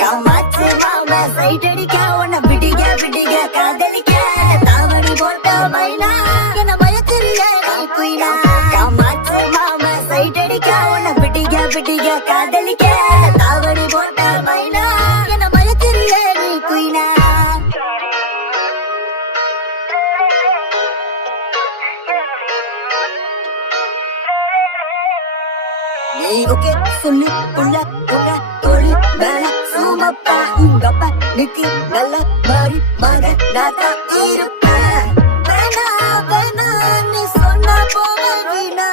காமாச்சு மாமா சைட் அடிக்க உன்னை பிடிக்க பிடிக்க காதலிக்க தாவடி போட்ட மைனா என்ன மயக்கிறிய குயினா காமாச்சு மாமா சைட் அடிக்க உன்னை பிடிக்க பிடிக்க காதலிக்க தாவடி போட்ட மைனா என்ன மயக்கிறிய நீ குயினா நீ ஓகே சொல்லு உள்ள உள்ள தோழி மேல சோமப்பா உங்கப்பா நிக்கு நல்ல மாறி மக நாத்தா இருப்பேன் வேணா வேணா நீ சொன்னா போவீனா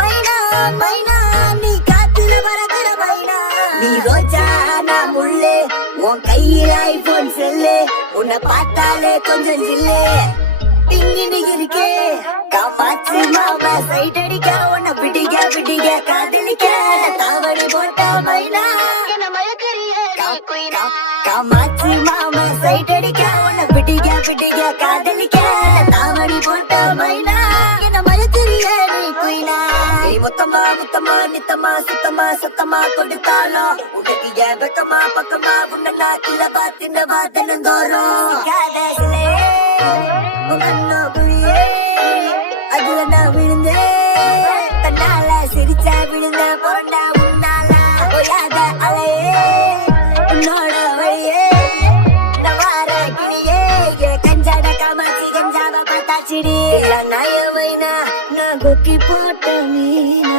மைனா மைனா நீ காத்துல வரகிற மைனா நீ ரோஜா நான் முள்ளே உன் கையில ஐபோன் செல்லு உன்னை பார்த்தாலே கொஞ்சம் ஜில்லே இங்கிட்டு இருக்கே காமாச்சு மாமா சைட் அடிக்க உன்னை பிடிக்க பிடிக்க காதலிக்க தாவடி போட்ட மைனா என்ன மயக்கறிய காமாச்சு மாமா சைட் அடிக்க உன்னை பிடிக்க பிடிக்க காதலிக்க தாவடி போட்ட மைனா என்ன மயக்கறிய நீ குயினா மொத்தமா முத்தமா நித்தமா சுத்தமா சத்தமா கொடுத்தாலும் உனக்கு ஏபக்கமா பக்கமா உன்ன நாட்டில பாத்தின வாதனந்தோறும் காதலே உன்ன புரியே அதுல நான் விழுந்தேன் தன்னால சிரிச்சா விழுந்த பொருண்டா உன்னால போயாத அலையே உன்னோட வழியே நவார கிளியே கஞ்சாட காமாச்சி கஞ்சாவ பார்த்தாச்சிடி நாயவைனா நான் கொக்கி போட்ட மீனா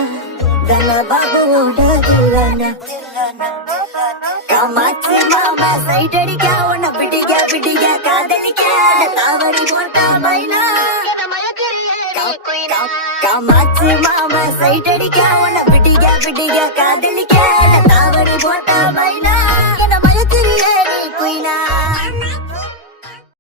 தன பாபுவோட தில்லானா காமாச்சி மாமா சைட் அடிக்க உன்னை பிடிக்க பிடிக்க காதலிக்க தாவடி போட்ட மைனா காமாச்சி மாமா சைட் அடிக்க உன்னை பிடிக்க பிடிக்க காதலிக்க